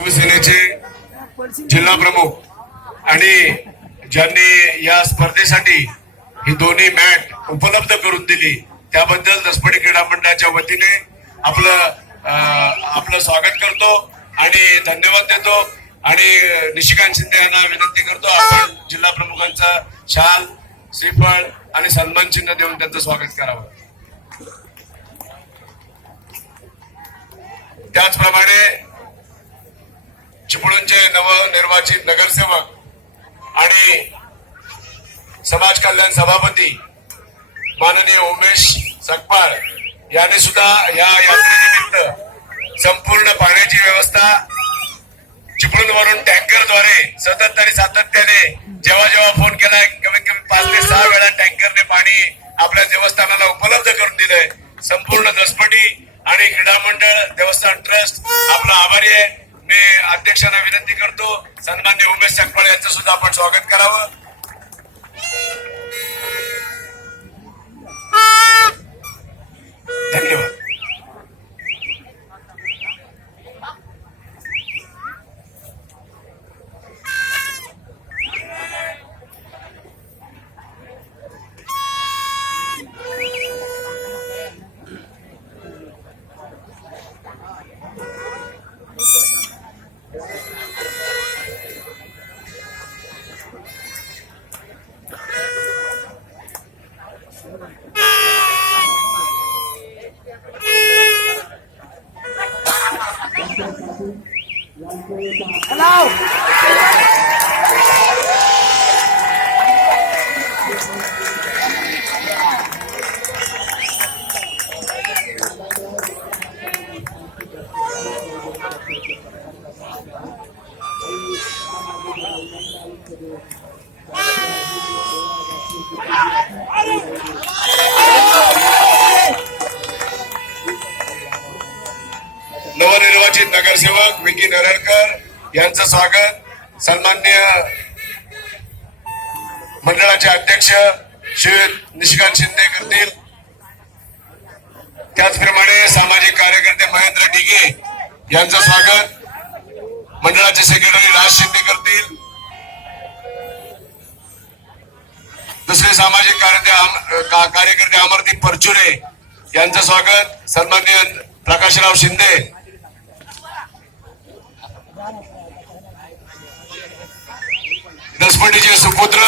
शिवसेनेचे जिल्हा प्रमुख आणि ज्यांनी या स्पर्धेसाठी ही दोन्ही मॅट उपलब्ध करून दिली त्याबद्दल दसपडी क्रीडा मंडळाच्या वतीने आपलं आपलं स्वागत करतो आणि धन्यवाद देतो. आणि निशिकांत शिंदे यांना विनंती करतो आपण जिल्हा प्रमुखांचा शाल श्रीफळ आणि सन्मान चिन्ह देऊन त्यांचं स्वागत करावं. त्याचप्रमाणे चिपळूणचे नवनिर्वाचित नगरसेवक आणि समाज कल्याण सभापती माननीय उमेश सकपाळ यांनी सुद्धा या यात्रेनिमित्त संपूर्ण पाण्याची व्यवस्था चिपळूणवरून टँकरद्वारे सतत आणि सातत्याने जेव्हा जेव्हा फोन केला कमीत कमी पाच ते सहा वेळा टँकरने पाणी आपल्या देवस्थानाला उपलब्ध करून दिलंय. संपूर्ण दसपटी आणि क्रीडा मंडळ देवस्थान ट्रस्ट आपला आभारी आहे. मी अध्यक्षांना विनंती करतो. सन्मान्य उमेश सकपाळ यांचं सुद्धा आपण स्वागत करावं. Hello. Hello. नवनिर्वाचित नगरसेवक विकी नरळकर यांचं स्वागत. सन्मान्य मंडळाचे अध्यक्ष श्री निशिकांत शिंदे करतील. त्याचप्रमाणे सामाजिक कार्यकर्ते महेंद्र डिगे यांचं स्वागत. मंडळाचे सेक्रेटरी राज शिंदे करतील. दुसरे सामाजिक कार्यकर्ते कार्यकर्ते अमरदीप परचुरे यांचं स्वागत. सन्मान्य प्रकाशराव शिंदे दसपटीचे सुपुत्र